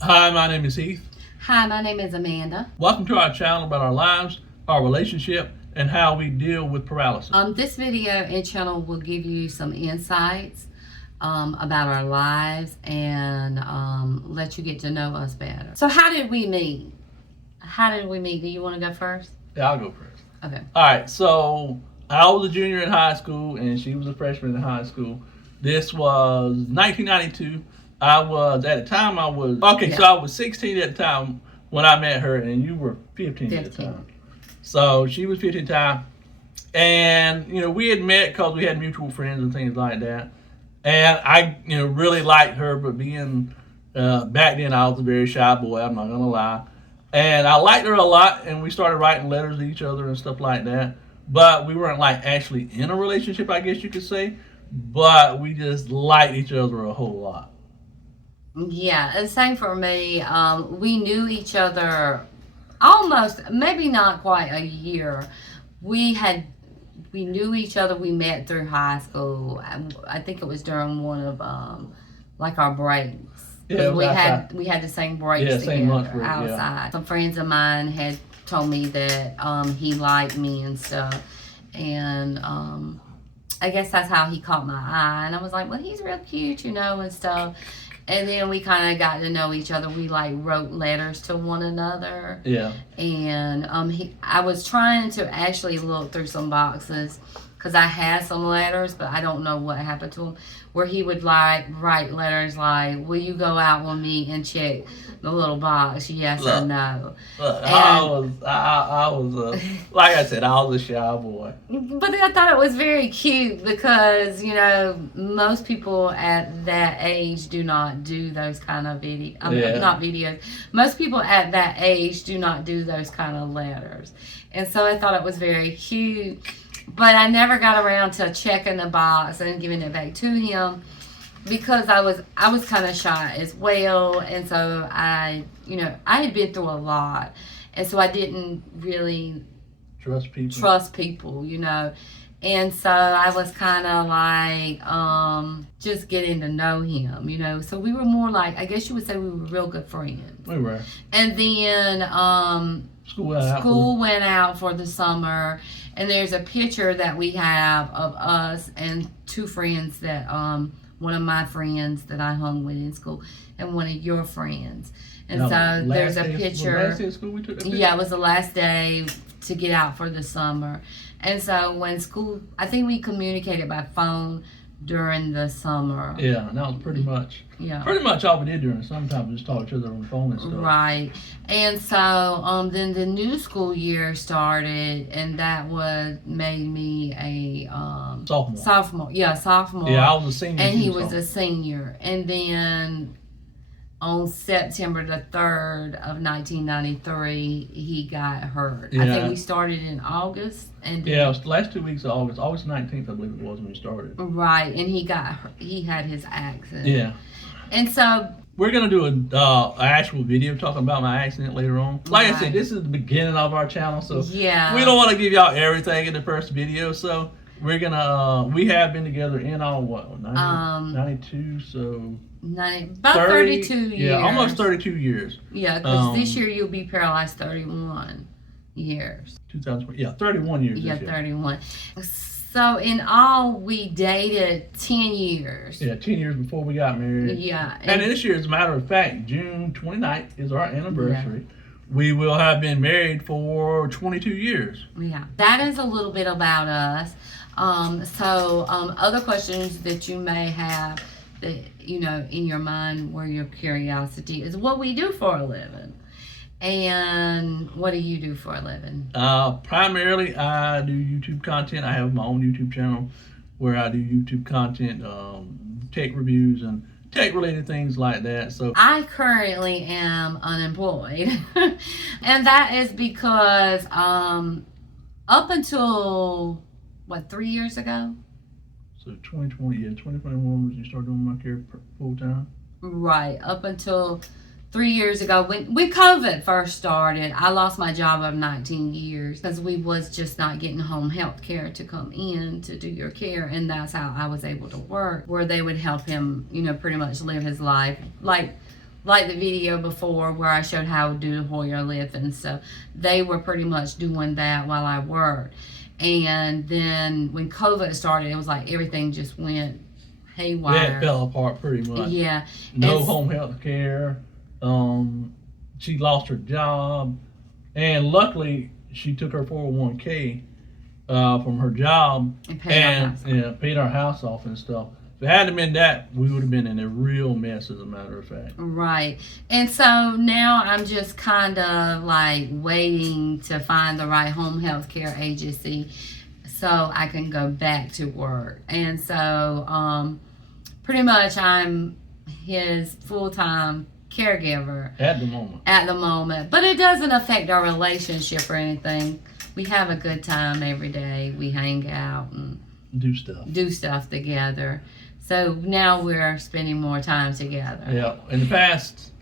Hi, my name is Heath. Hi, my name is Amanda. Welcome to our channel about our lives, our relationship, and how we deal with paralysis. This video and channel will give you some insights about our lives and let you get to know us better. So how did we meet? Do you want to go first? Yeah, I'll go first. Okay. All right, so I was a junior in high school, and she was a freshman in high school. This was 1992. So I was 16 at the time when I met her, and you were 15 at the time. So she was 15 at the time. And, we had met because we had mutual friends and things like that. And I, really liked her, but being, back then I was a very shy boy, I'm not going to lie. And I liked her a lot, and we started writing letters to each other and stuff like that. But we weren't, actually in a relationship, I guess you could say. But we just liked each other a whole lot. Yeah, and same for me. We knew each other almost, maybe not quite a year. We knew each other. We met through high school. I think it was during one of our breaks. Yeah, we had the same breaks together outside. Yeah. Some friends of mine had told me that he liked me and stuff, and I guess that's how he caught my eye. And I was like, well, he's real cute, and stuff. And then we kind of got to know each other. We wrote letters to one another. Yeah. And I was trying to actually look through some boxes because I had some letters, but I don't know what happened to them. Where he would write letters like, "Will you go out with me and check the little box? Yes or no?" I was like I said, I was a shy boy. But I thought it was very cute because most people at that age do not do those kind of not videos. Most people at that age do not do those kind of letters, and so I thought it was very cute. But I never got around to checking the box and giving it back to him because I was kind of shy as well, and so I had been through a lot, and so I didn't really trust people, and so I was kind of just getting to know him, so we were more I guess you would say we were real good friends. We were. And then school went out for the summer. And there's a picture that we have of us and two friends that, one of my friends that I hung with in school and one of your friends. And so there's a picture. Last day of school we took that picture? Yeah, it was the last day to get out for the summer. And so when school, I think we communicated by phone during the summer. Yeah, and that was pretty much all we did during the summertime. We just talked to each other on the phone and stuff. Right. And so then the new school year started, and that made me a sophomore. Yeah, sophomore. Yeah, I was a senior. And he was a senior. And then on September the 3rd of 1993, he got hurt. Yeah. I think we started in August. And it was the last 2 weeks of August. August 19th, I believe it was when we started. Right, and he had his accident. Yeah. And so we're going to do an actual video talking about my accident later on. Like I said, this is the beginning of our channel, so yeah, we don't want to give y'all everything in the first video, so we're going to, we have been together in all, 92, so... About 32 years. Yeah, almost 32 years. Yeah, because this year you'll be paralyzed 31 years. 2020. Yeah, 31 years. Yeah, 31. So in all, we dated 10 years. Yeah, 10 years before we got married. Yeah. And this year, as a matter of fact, June 29th is our anniversary. Yeah. We will have been married for 22 years. Yeah. That is a little bit about us. Other questions that you may have that, in your mind where your curiosity is what we do for a living. And what do you do for a living? Primarily, I do YouTube content. I have my own YouTube channel where I do YouTube content, tech reviews, and tech-related things like that. So I currently am unemployed, and that is because up until 3 years ago. So 2021 was you started doing my care full time. Right, up until 3 years ago when COVID first started, I lost my job of 19 years because we was just not getting home health care to come in to do your care, and that's how I was able to work, where they would help him, pretty much live his life like like the video before where I showed how to do the Hoyer lift and stuff. They were pretty much doing that while I worked. And then when COVID started, it was like everything just went haywire. Yeah, it fell apart pretty much. Yeah. No home health care. She lost her job. And luckily, she took her 401k from her job and paid our house off and stuff. If it hadn't been that, we would have been in a real mess, as a matter of fact. Right. And so now I'm just kind of like waiting to find the right home health care agency so I can go back to work. And so pretty much I'm his full-time caregiver. At the moment. At the moment. But it doesn't affect our relationship or anything. We have a good time every day. We hang out and do stuff together. So now we're spending more time together. Yeah. In the past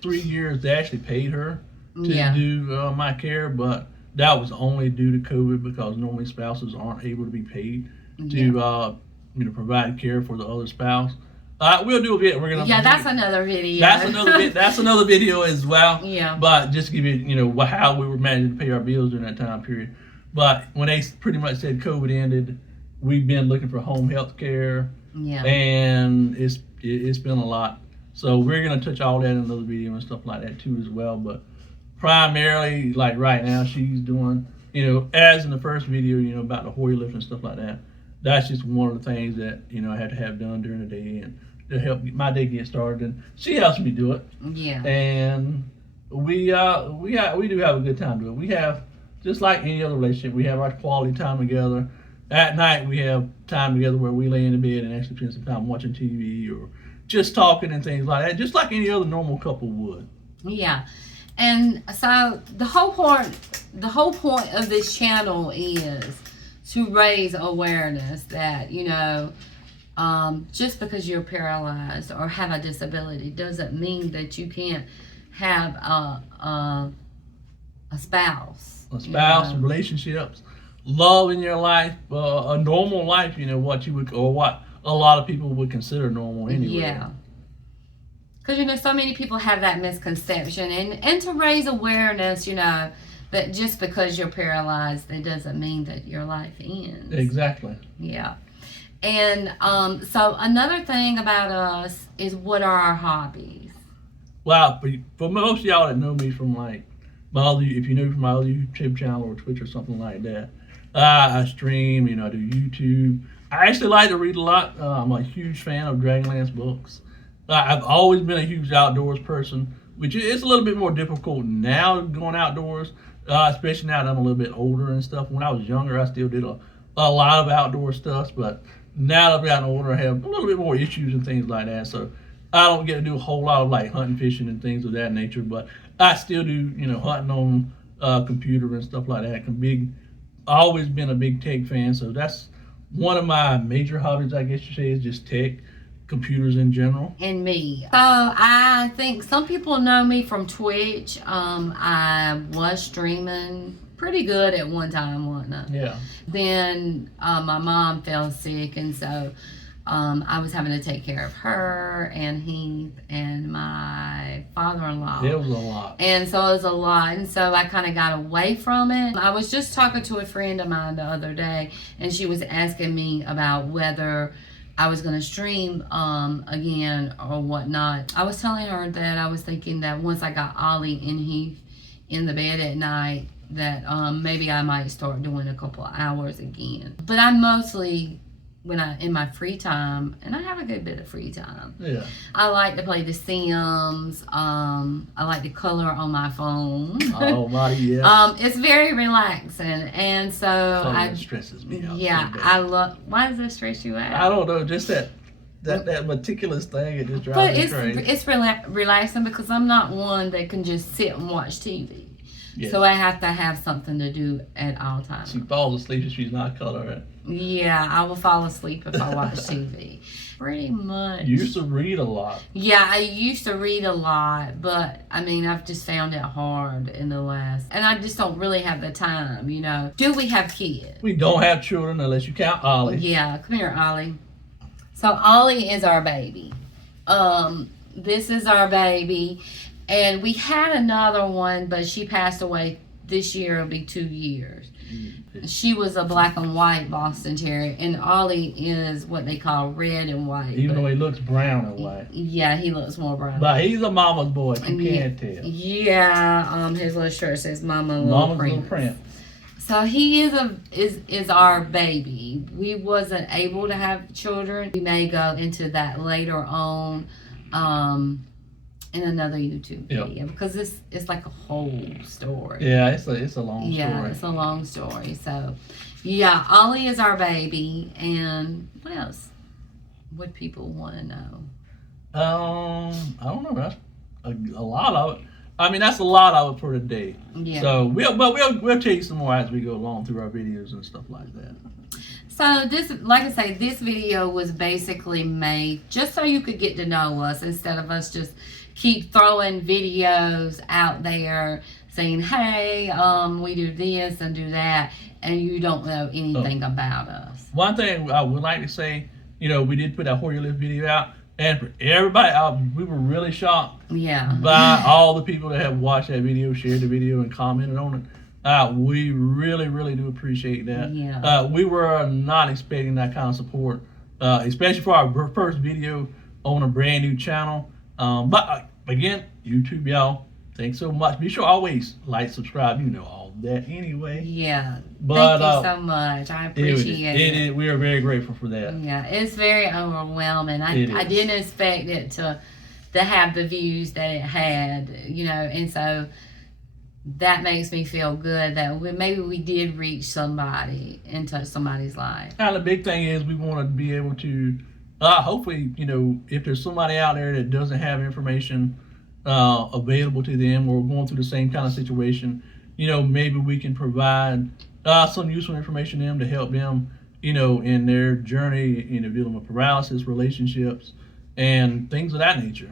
3 years, they actually paid her to do my care, but that was only due to COVID because normally spouses aren't able to be paid to provide care for the other spouse. We'll do a bit. That's another video. That's another video as well. Yeah. But just to give you, how we were managing to pay our bills during that time period. But when they pretty much said COVID ended, we've been looking for home health care. Yeah. And it's been a lot. So we're gonna touch all that in another video and stuff like that too as well. But primarily, like right now, she's doing, as in the first video, about the Hoyer lift and stuff like that. That's just one of the things that I had to have done during the day and to help my day get started. And she helps me do it. Yeah. And we do have a good time doing it. We have, just like any other relationship, we have our quality time together. At night, we have time together where we lay in the bed and actually spend some time watching TV or just talking and things like that, just like any other normal couple would. Yeah. And so the whole point of this channel is to raise awareness that, just because you're paralyzed or have a disability doesn't mean that you can't have a spouse. Relationships, love in your life, a normal life, what a lot of people would consider normal anyway. Yeah. Because, so many people have that misconception. And to raise awareness, that just because you're paralyzed, that doesn't mean that your life ends. Exactly. Yeah. And so another thing about us is, what are our hobbies? Well, for most of y'all that know me from if you know me from my other YouTube channel or Twitch or something like that, I stream, I do YouTube. I actually like to read a lot. I'm a huge fan of Dragonlance books. I've always been a huge outdoors person, which is a little bit more difficult now going outdoors, especially now that I'm a little bit older and stuff. When I was younger, I still did a lot of outdoor stuff, but now that I've gotten older, I have a little bit more issues and things like that. So I don't get to do a whole lot of hunting, fishing, and things of that nature, but I still do, hunting on computer and stuff like that. Always been a big tech fan, so that's one of my major hobbies, I guess you say, is just tech. Computers in general. And me. So I think some people know me from Twitch. I was streaming pretty good at one time, wasn't I? Yeah. Then my mom fell sick, and so I was having to take care of her and Heath and my father-in-law. It was a lot. And so it was a lot. And so I kind of got away from it. I was just talking to a friend of mine the other day, and she was asking me about whether I was going to stream again or whatnot. I was telling her that I was thinking that once I got Ollie and Heath in the bed at night, that maybe I might start doing a couple of hours again. But I mostly, in my free time, and I have a good bit of free time. Yeah. I like to play The Sims. I like to color on my phone. Oh my, yes. It's very relaxing, and so Coloring stresses me out. Yeah, I love. Why does that stress you out? I don't know, just that meticulous thing. It just drives me crazy. But it's relaxing because I'm not one that can just sit and watch TV. Yeah. So I have to have something to do at all times. She falls asleep if she's not coloring. Yeah, I will fall asleep if I watch TV. Pretty much. You used to read a lot. Yeah, I used to read a lot, but I've just found it hard in the last, and I just don't really have the time, Do we have kids? We don't have children unless you count Ollie. Yeah, come here, Ollie. So Ollie is our baby. This is our baby. And we had another one, but she passed away this year. It'll be 2 years. She was a black and white Boston Terrier, and Ollie is what they call red and white. Even though he looks brown and white. Yeah, he looks more brown. But he's a mama's boy, you can't tell. Yeah, his little shirt says Mama Little Prince. So he is our baby. We wasn't able to have children. We may go into that later on in another YouTube video because it's like a whole story. Yeah, it's a long story. Yeah, it's a long story. So, yeah, Ollie is our baby. And what else would people want to know? I don't know. That's a lot of it. I mean, that's a lot of it for today. Yeah. So we'll tell you some more as we go along through our videos and stuff like that. So this, like I say, this video was basically made just so you could get to know us instead of us just keep throwing videos out there saying, hey, we do this and do that, and you don't know anything about us. One thing I would like to say, we did put that Hoyer Lift video out, and for everybody, we were really shocked by all the people that have watched that video, shared the video, and commented on it. We really, really do appreciate that. Yeah. We were not expecting that kind of support, especially for our first video on a brand new channel. But again, YouTube, y'all, thanks so much. Be sure always like, subscribe. You know all that anyway. Yeah. But, thank you so much. I appreciate it. We are very grateful for that. Yeah, it's very overwhelming. I didn't expect it to have the views that it had, and so that makes me feel good that maybe we did reach somebody and touch somebody's life. And the big thing is we want to be able to hopefully, if there's somebody out there that doesn't have information available to them or going through the same kind of situation, maybe we can provide some useful information to them to help them, in their journey, dealing with paralysis, relationships, and things of that nature.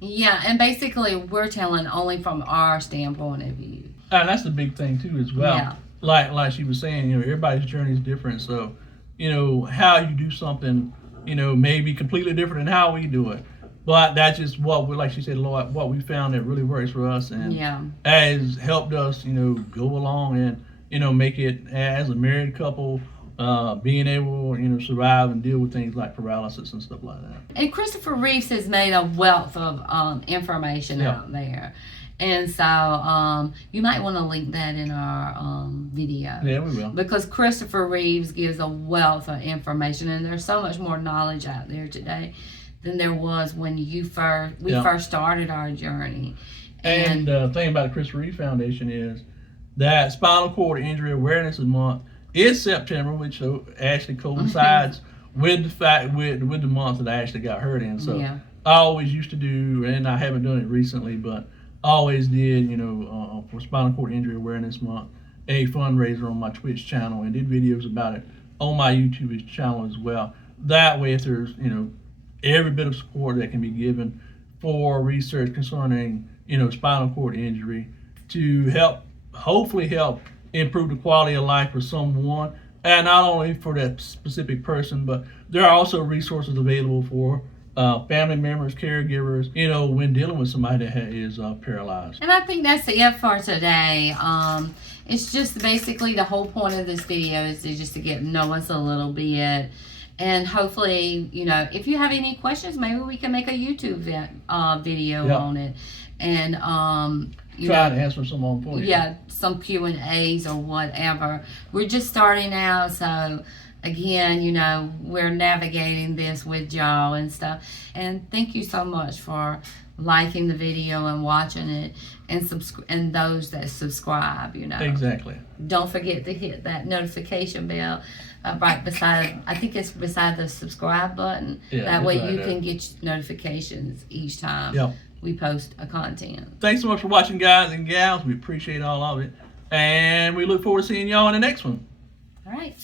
Yeah, and basically we're telling only from our standpoint of view. And that's the big thing too as well. Yeah. Like she was saying, everybody's journey is different. So, how you do something, may be completely different than how we do it. But that's just like she said, Lord, what we found that really works for us and has helped us, go along and, make it as a married couple, being able, survive and deal with things like paralysis and stuff like that. And Christopher Reeve has made a wealth of information out there. And so you might want to link that in our video. Yeah, we will. Because Christopher Reeves gives a wealth of information, and there's so much more knowledge out there today than there was when we first started our journey. And the thing about the Christopher Reeve Foundation is that Spinal Cord Injury Awareness Month is September, which actually coincides with the fact with the month that I actually got hurt in. So I always used to do, and I haven't done it recently, but I always did, for Spinal Cord Injury Awareness Month, a fundraiser on my Twitch channel and did videos about it on my YouTube channel as well. That way, if there's, every bit of support that can be given for research concerning, spinal cord injury to hopefully help improve the quality of life for someone, and not only for that specific person, but there are also resources available for family members, caregivers, when dealing with somebody that is paralyzed. And I think that's it for today. It's just basically the whole point of this video is to get to know us a little bit. And hopefully, if you have any questions, maybe we can make a YouTube video on it. And try to answer some of them for you. Yeah, some Q&As or whatever. We're just starting out, so again, we're navigating this with y'all and stuff. And thank you so much for liking the video and watching it, and those that subscribe, Exactly. Don't forget to hit that notification bell right beside, I think it's beside the subscribe button. Yeah, that way you can get notifications each time we post a content. Thanks so much for watching, guys and gals. We appreciate all of it. And we look forward to seeing y'all in the next one. All right.